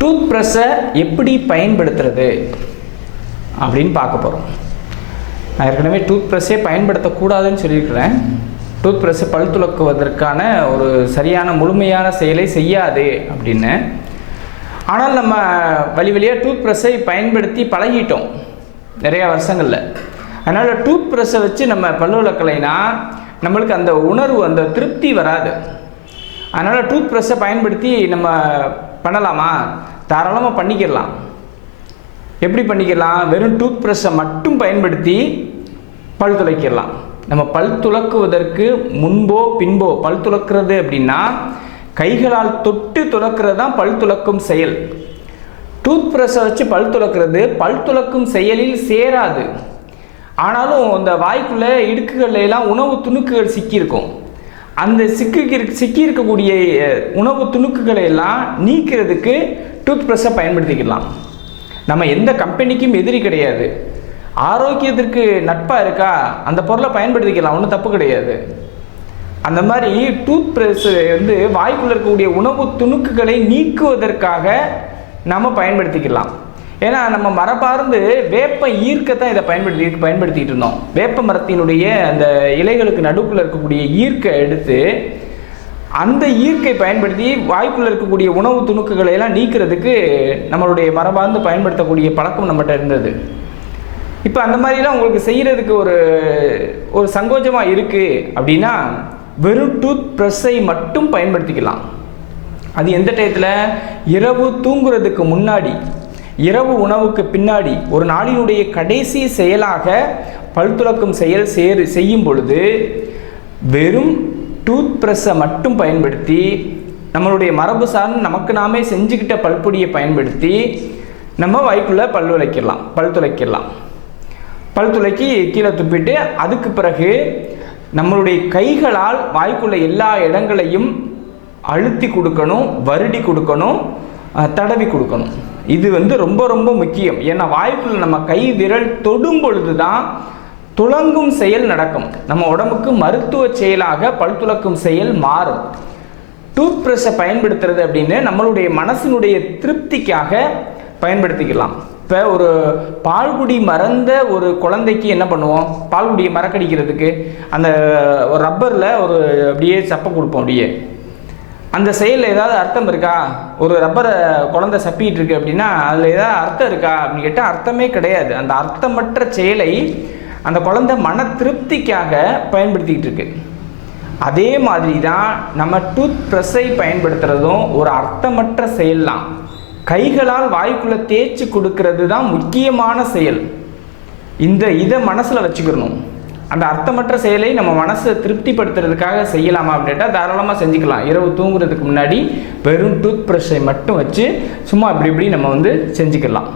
Tooth ப்ரஷ்ஷை எப்படி பயன்படுத்துறது அப்படின்னு பார்க்க போகிறோம். நான் ஏற்கனவே டூத் ப்ரஷ்ஷே பயன்படுத்தக்கூடாதுன்னு சொல்லியிருக்கிறேன். டூத் ப்ரஷ்ஷை பல் துலக்குவதற்கான ஒரு சரியான முழுமையான செயலை செய்யாது அப்படின்னு. ஆனால் நம்ம வழியாக டூத் ப்ரஷ்ஷை பயன்படுத்தி பழகிட்டோம் நிறையா வருஷங்களில். அதனால் டூத் ப்ரஷ்ஷை வச்சு நம்ம பல் விளக்கலைன்னா நம்மளுக்கு அந்த உணர்வு, அந்த திருப்தி வராது. அதனால் டூத் ப்ரஷ்ஷை பயன்படுத்தி நம்ம பண்ணலாமா? தாராளமாக பண்ணிக்கிடலாம். எப்படி பண்ணிக்கலாம்? வெறும் டூத் ப்ரஷ்ஷை மட்டும் பயன்படுத்தி பல் துளைக்கிடலாம். நம்ம பல் துலக்குவதற்கு முன்போ பின்போ பல் துலக்கிறது அப்படின்னா கைகளால் தொட்டு துலக்கிறது தான் பல் துலக்கும் செயல். டூத் ப்ரஷ்ஷை வச்சு பல் துலக்கிறது பல் துலக்கும் செயலில் சேராது. ஆனாலும் அந்த வாய்க்குள்ளே இடுக்குகள்ல எல்லாம் உணவு துணுக்குகள் சிக்கியிருக்கும். அந்த சிக்கியிருக்கக்கூடிய உணவு துணுக்குகளை எல்லாம் நீக்கிறதுக்கு டூத் ப்ரஷ்ஷை பயன்படுத்திக்கலாம். நம்ம எந்த கம்பெனிக்கும் எதிரி கிடையாது. ஆரோக்கியத்திற்கு நட்பாக இருக்கா அந்த பொருளை பயன்படுத்திக்கலாம், ஒன்றும் தப்பு கிடையாது. அந்த மாதிரி டூத் ப்ரஷ் வாய்க்குள்ள இருக்கக்கூடிய உணவு துணுக்குகளை நீக்குவதற்காக நம்ம பயன்படுத்திக்கலாம். ஏன்னா நம்ம மரபார்ந்து வேப்ப ஈர்க்கத்தான் இதை பயன்படுத்திக்கிட்டு இருந்தோம். வேப்ப மரத்தினுடைய அந்த இலைகளுக்கு நடுக்குள்ள இருக்கக்கூடிய ஈர்க்கை எடுத்து அந்த ஈர்க்கை பயன்படுத்தி வாய்க்குள்ள இருக்கக்கூடிய உணவு துணுக்குகளை எல்லாம் நீக்கிறதுக்கு நம்மளுடைய மரபார்ந்து பயன்படுத்தக்கூடிய பழக்கம் நம்மகிட்ட இருந்தது. இப்போ அந்த மாதிரிலாம் உங்களுக்கு செய்கிறதுக்கு ஒரு சங்கோஜமாக இருக்குது அப்படின்னா வெறும் டூத் ப்ரஷ்ஷை மட்டும் பயன்படுத்திக்கலாம். அது எந்த டயத்தில்? இரவு தூங்குறதுக்கு முன்னாடி, இரவு உணவுக்கு பின்னாடி, ஒரு நாளினுடைய கடைசி செயலாக பல் துலக்கும் செயல் செய்யும் பொழுது வெறும் டூத் ப்ரஷ்ஷை மட்டும் பயன்படுத்தி நம்மளுடைய மரபு சார்ந்து நமக்கு நாமே செஞ்சுக்கிட்ட பல்பொடியை பயன்படுத்தி நம்ம வாய்க்குள்ளே பல் துளைக்கிடலாம். பல் துளைக்கி கீழே துப்பிட்டு அதுக்கு பிறகு நம்மளுடைய கைகளால் வாய்க்குள்ள எல்லா இடங்களையும் அழுத்தி கொடுக்கணும், வருடி கொடுக்கணும், தடவி கொடுக்கணும். இது ரொம்ப ரொம்ப முக்கியம். ஏன்னா வாய்க்குள்ள நம்ம கை விரல் தொடும் பொழுது தான் துலங்கும் செயல் நடக்கும். நம்ம உடம்புக்கு மருத்துவ செயலாக பல் துலக்கும் செயல் மாறும். டூத் ப்ரஷ்ஷை பயன்படுத்துறது அப்படின்னு நம்மளுடைய மனசினுடைய திருப்திக்காக பயன்படுத்திக்கலாம். இப்போ ஒரு பால்குடி மறந்த ஒரு குழந்தைக்கு என்ன பண்ணுவோம்? பால்குடியை மறக்கடிக்கிறதுக்கு அந்த ஒரு ரப்பரில் அப்படியே சப்பை கொடுப்போம். அப்படியே அந்த செயலில் ஏதாவது அர்த்தம் இருக்கா? ஒரு ரப்பரை குழந்தை சப்பிக்கிட்டு இருக்கு அப்படின்னா அதில் ஏதாவது அர்த்தம் இருக்கா அப்படின்னு கேட்டால் அர்த்தமே கிடையாது. அந்த அர்த்தமற்ற செயலை அந்த குழந்தை மன திருப்திக்காக பயன்படுத்திக்கிட்டு இருக்கு. அதே மாதிரி தான் நம்ம டூத் ப்ரஷ்ஷை பயன்படுத்துகிறதும் ஒரு அர்த்தமற்ற செயல்லாம். கைகளால் வாய்க்குள்ளே தேய்ச்சி கொடுக்கறது தான் முக்கியமான செயல். இதை மனசில் வச்சுக்கணும். அந்த அர்த்தமற்ற செயலை நம்ம மனசை திருப்திப்படுத்துறதுக்காக செய்யலாமா அப்படின்ட்டா தாராளமாக செஞ்சுக்கலாம். இரவு தூங்குறதுக்கு முன்னாடி வெறும் டூத் ப்ரஷ்ஷை மட்டும் வச்சு சும்மா இப்படி நம்ம செஞ்சுக்கலாம்.